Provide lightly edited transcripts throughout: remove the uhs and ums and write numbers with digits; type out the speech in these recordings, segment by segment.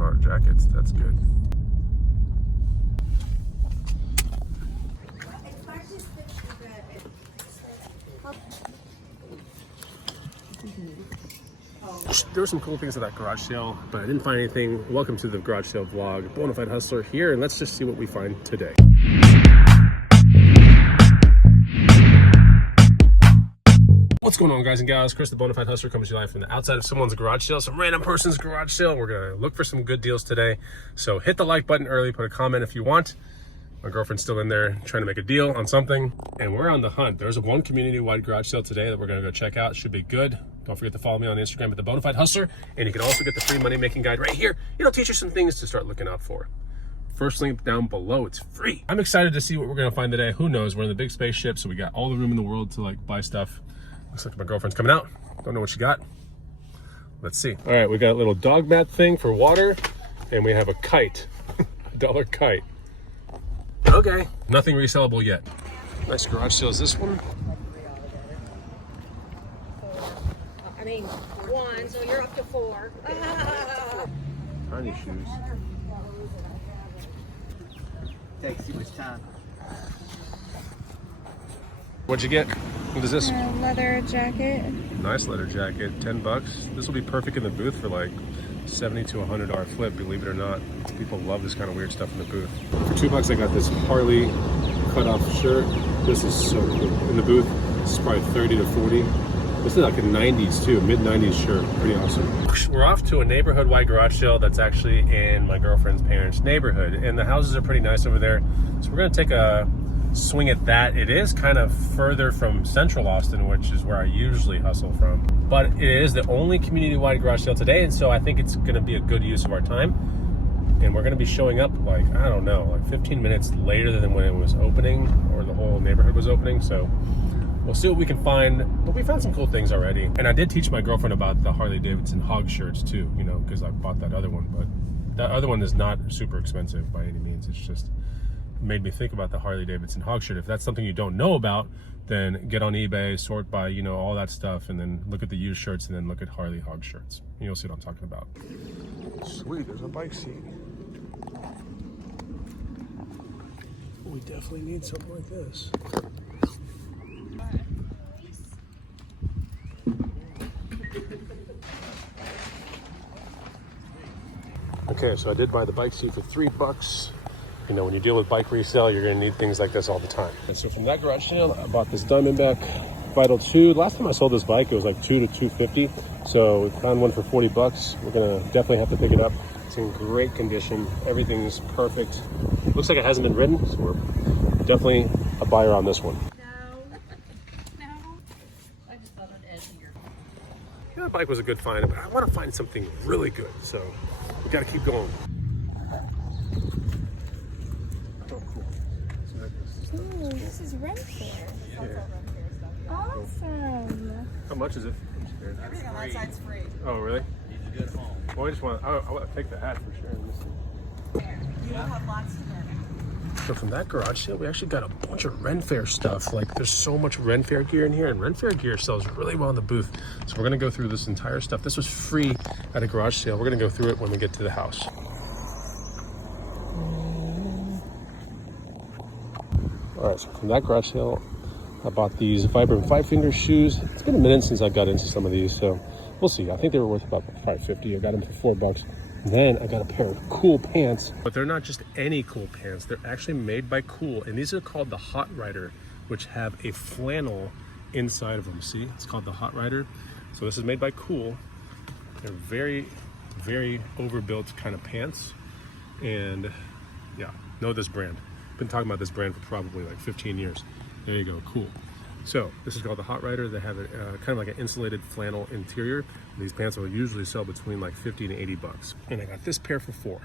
of our jackets. That's good. There were some cool things at that garage sale, but I didn't find anything. Welcome to the garage sale vlog. Bonafide Hustler here, and let's just see what we find today. What's going on, guys and gals? Chris the Bonafide Hustler comes to you live from the outside of someone's garage sale, some random person's garage sale. We're gonna look for some good deals today. So hit the like button early, put a comment if you want. My girlfriend's still in there trying to make a deal on something, and we're on the hunt. There's a one community-wide garage sale today that we're gonna go check out. It should be good. Don't forget to follow me on Instagram at the Bonafide Hustler, and you can also get the free money making guide right here. It'll teach you some things to start looking out for. First link down below, it's free. I'm excited to see what we're gonna find today. Who knows? We're in the big spaceship, so we got all the room in the world to like buy stuff. Looks like my girlfriend's coming out. Don't know what she got. Let's see. All right, we got a little dog mat thing for water, and we have a kite, $1 kite. Okay, nothing resellable yet. Nice garage sale is this one. I mean, one, so you're up to four. Tiny shoes. Takes too much time. What'd you get? What is this? Leather jacket. Nice leather jacket, 10 bucks. This will be perfect in the booth for like $70 to $100 flip, believe it or not. People love this kind of weird stuff in the booth. For 2 bucks, I got this Harley cutoff shirt. This is so cool. In the booth, this is probably 30 to 40. This is like a 90s too, mid-90s shirt. Pretty awesome. We're off to a neighborhood-wide garage sale that's actually in my girlfriend's parents' neighborhood. And the houses are pretty nice over there. So we're gonna take a swing at that. It is kind of further from Central Austin, which is where I usually hustle from. But it is the only community-wide garage sale today, and so I think it's gonna be a good use of our time. And we're gonna be showing up like, I don't know, like 15 minutes later than when it was opening, or the whole neighborhood was opening. So we'll see what we can find, but we found some cool things already. And I did teach my girlfriend about the Harley Davidson hog shirts too, you know, because I bought that other one, but that other one is not super expensive by any means. It's just made me think about the Harley Davidson hog shirt. If that's something you don't know about, then get on eBay, sort by, you know, all that stuff, and then look at the used shirts, and then look at Harley hog shirts. And you'll see what I'm talking about. Sweet, there's a bike seat. We definitely need something like this. Okay, so I did buy the bike seat for 3 bucks. You know, when you deal with bike resale, you're gonna need things like this all the time. And so from that garage sale, I bought this Diamondback Vital 2. Last time I sold this bike, it was like $200 to $250. So we found one for 40 bucks. We're gonna definitely have to pick it up. It's in great condition. Everything's perfect. Looks like it hasn't been ridden, so we're definitely a buyer on this one. No. I just thought I'd add here. Yeah, that bike was a good find, but I want to find something really good, so we got to keep going. Oh, cool. Ooh, this is Renfair. Yeah. Awesome. How much is it? I'm scared. Everything on that side's free. Oh, really? Needs a good home. Well, I just want to take the hat for sure. Let me see. You will have lots to learn. So from that garage sale, we actually got a bunch of Renfair stuff. Like, there's so much Renfair gear in here, and Renfair gear sells really well in the booth. So we're gonna go through this entire stuff. This was free at a garage sale. We're gonna go through it when we get to the house. All right, so from that garage sale, I bought these Vibram 5-finger shoes. It's been a minute since I got into some of these, so we'll see. I think they were worth about $5.50. I got them for 4 bucks. Then I got a pair of Cool pants, but they're not just any Cool pants. They're actually made by Cool, and these are called the Hot Rider, which have a flannel inside of them. See, it's called the Hot Rider. So this is made by Cool. They're very, very overbuilt kind of pants, and yeah, know this brand. Been talking about this brand for probably like 15 years. There you go, Cool. So this is called the Hot Rider. They have a kind of like an insulated flannel interior. These pants will usually sell between like 50 and 80 bucks. And I got this pair for 4.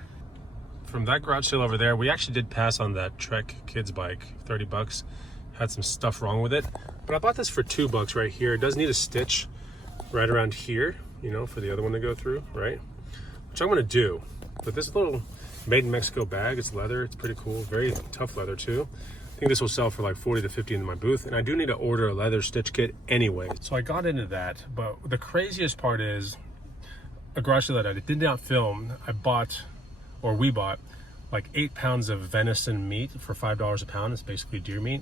From that garage sale over there, we actually did pass on that Trek kids bike, 30 bucks. Had some stuff wrong with it, but I bought this for 2 bucks right here. It does need a stitch right around here, you know, for the other one to go through, right? Which I'm gonna do. But this little made in Mexico bag, it's leather, it's pretty cool. Very tough leather too. I think this will sell for like 40 to 50 in my booth, and I do need to order a leather stitch kit anyway. So I got into that, but the craziest part is a garage sale that I did not film. We bought like 8 pounds of venison meat for $5 a pound. It's basically deer meat,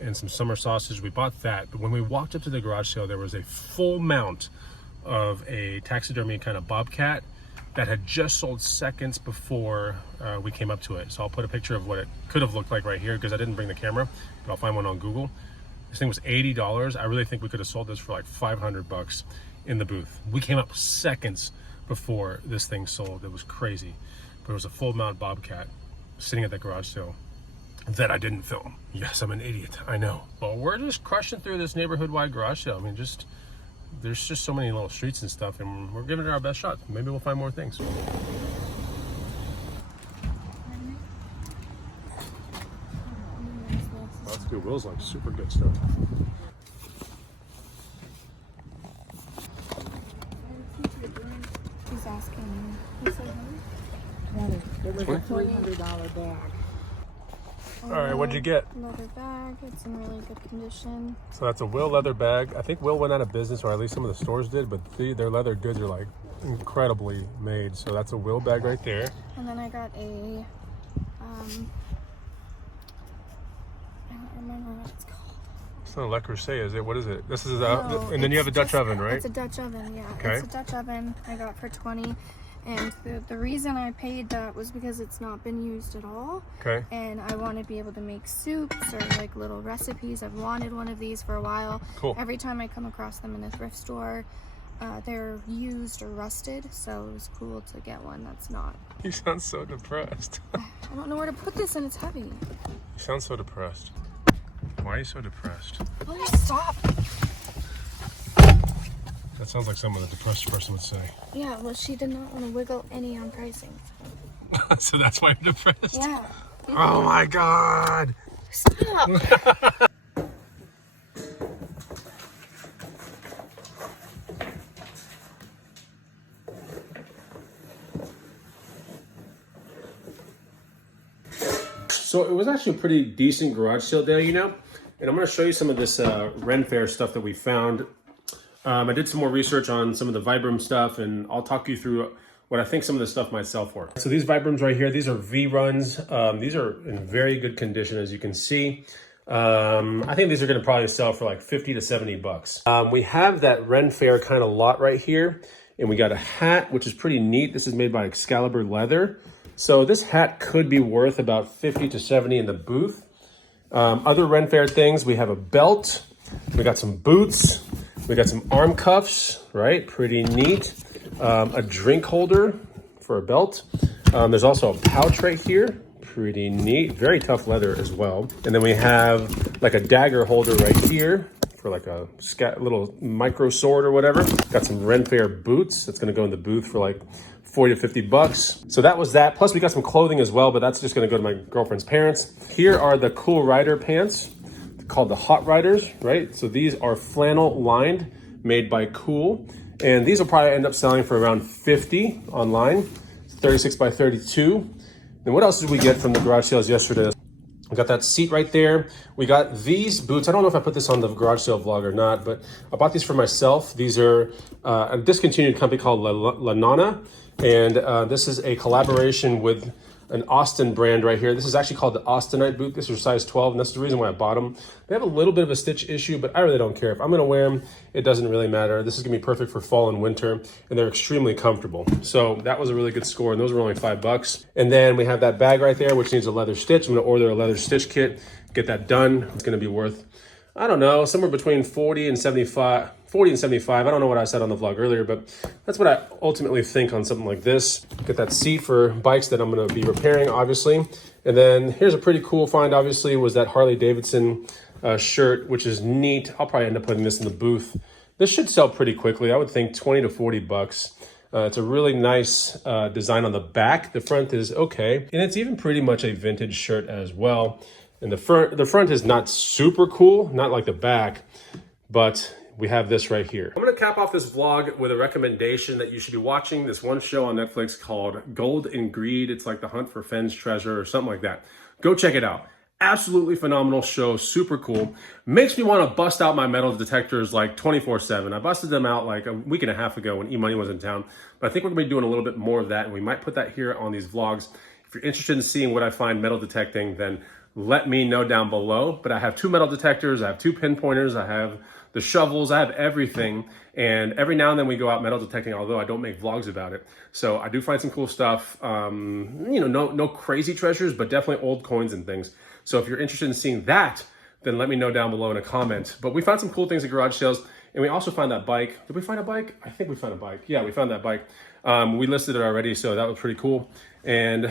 and some summer sausage. We bought that, but when we walked up to the garage sale, there was a full mount of a taxidermy kind of bobcat that had just sold seconds before we came up to it. So I'll put a picture of what it could have looked like right here because I didn't bring the camera, but I'll find one on Google. This thing was $80. I really think we could have sold this for like 500 bucks in the booth. We came up seconds before this thing sold. It was crazy. But it was a full mount bobcat sitting at that garage sale that I didn't film. Yes, I'm an idiot, I know. Well, we're just crushing through this neighborhood-wide garage sale. I mean, there's just so many little streets and stuff, and we're giving it our best shot. Maybe we'll find more things. That's good. Will's like super good stuff. He's asking. He said It was a $300 bag. All right, what'd you get? leather bag. It's in really good condition. So that's a Will leather bag. I think Will went out of business, or at least some of the stores did, but their leather goods are like incredibly made. So that's a Will bag right there. And then I got a, I don't remember what it's called. It's not a Le Creuset, is it? What is it? This is No, and then you have a it's Dutch just- oven, right? It's a Dutch oven, yeah. Okay. It's a Dutch oven I got for 20. And the reason I paid that was because it's not been used at all. Okay. And I want to be able to make soups or like little recipes. I've wanted one of these for a while. Cool. Every time I come across them in a thrift store, they're used or rusted. So it was cool to get one that's not. You sound so depressed. I don't know where to put this and it's heavy. You sound so depressed. Why are you so depressed? Will you stop? That sounds like something a depressed person would say. Yeah, well, she did not want to wiggle any on pricing. So that's why you're depressed? Yeah. Oh my God. Stop. So it was actually a pretty decent garage sale day, you know? And I'm gonna show you some of this Ren Fair stuff that we found. I did some more research on some of the Vibram stuff, and I'll talk you through what I think some of this stuff might sell for. So these Vibrams right here, these are V-Runs. These are in very good condition, as you can see. I think these are gonna probably sell for like 50 to 70 bucks. We have that Ren Fair kind of lot right here, and we got a hat, which is pretty neat. This is made by Excalibur Leather. So this hat could be worth about 50 to 70 in the booth. Other Ren Fair things, we have a belt, we got some boots, we got some arm cuffs, right? Pretty neat. A drink holder for a belt. There's also a pouch right here. Pretty neat. Very tough leather as well. And then we have like a dagger holder right here for like a little micro sword or whatever. Got some Ren Fair boots. That's going to go in the booth for like 40 to 50 bucks. So that was that. Plus we got some clothing as well, but that's just going to go to my girlfriend's parents. Here are the Cool Rider pants called the Hot Riders, right? So these are flannel lined, made by Cool. And these will probably end up selling for around 50 online. It's 36 by 32. And what else did we get from the garage sales yesterday? We got that seat right there. We got these boots. I don't know if I put this on the garage sale vlog or not, but I bought these for myself. These are a discontinued company called La Nonna. And this is a collaboration with an Austin brand right here. This is actually called the Austinite boot. This is size 12, and that's the reason why I bought them. They have a little bit of a stitch issue, but I really don't care. If I'm gonna wear them, it doesn't really matter. This is gonna be perfect for fall and winter, and they're extremely comfortable. So that was a really good score, and those were only $5. And then we have that bag right there, which needs a leather stitch. I'm gonna order a leather stitch kit, get that done. It's gonna be worth, I don't know, somewhere between 40 and 75. I don't know what I said on the vlog earlier, but that's what I ultimately think on something like this. Get that seat for bikes that I'm gonna be repairing, obviously. And then here's a pretty cool find, obviously, was that Harley Davidson shirt, which is neat. I'll probably end up putting this in the booth. This should sell pretty quickly. I would think 20 to 40 bucks. It's a really nice design on the back. The front is okay. And it's even pretty much a vintage shirt as well. And the front is not super cool, not like the back, but we have this right here. I'm gonna cap off this vlog with a recommendation that you should be watching. This one show on Netflix called Gold and Greed. It's like the hunt for Fenn's treasure or something like that. Go check it out. Absolutely phenomenal show, super cool. Makes me want to bust out my metal detectors like 24/7. I busted them out like a week and a half ago when E-Money was in town, but I think we're gonna be doing a little bit more of that, and we might put that here on these vlogs. If you're interested in seeing what I find metal detecting, then let me know down below. But I have 2 metal detectors, I have 2 pinpointers, I have the shovels, I have everything. And every now and then we go out metal detecting, although I don't make vlogs about it. So I do find some cool stuff. You know, no crazy treasures, but definitely old coins and things. So if you're interested in seeing that, then let me know down below in a comment. But we found some cool things at garage sales, and we also found that bike. Did we find a bike? I think we found a bike. Yeah, we found that bike. We listed it already, so that was pretty cool. And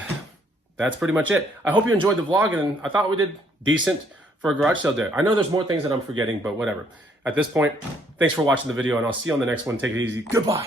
that's pretty much it. I hope you enjoyed the vlog, and I thought we did decent for a garage sale day. I know there's more things that I'm forgetting, but whatever. At this point, thanks for watching the video, and I'll see you on the next one. Take it easy. Goodbye.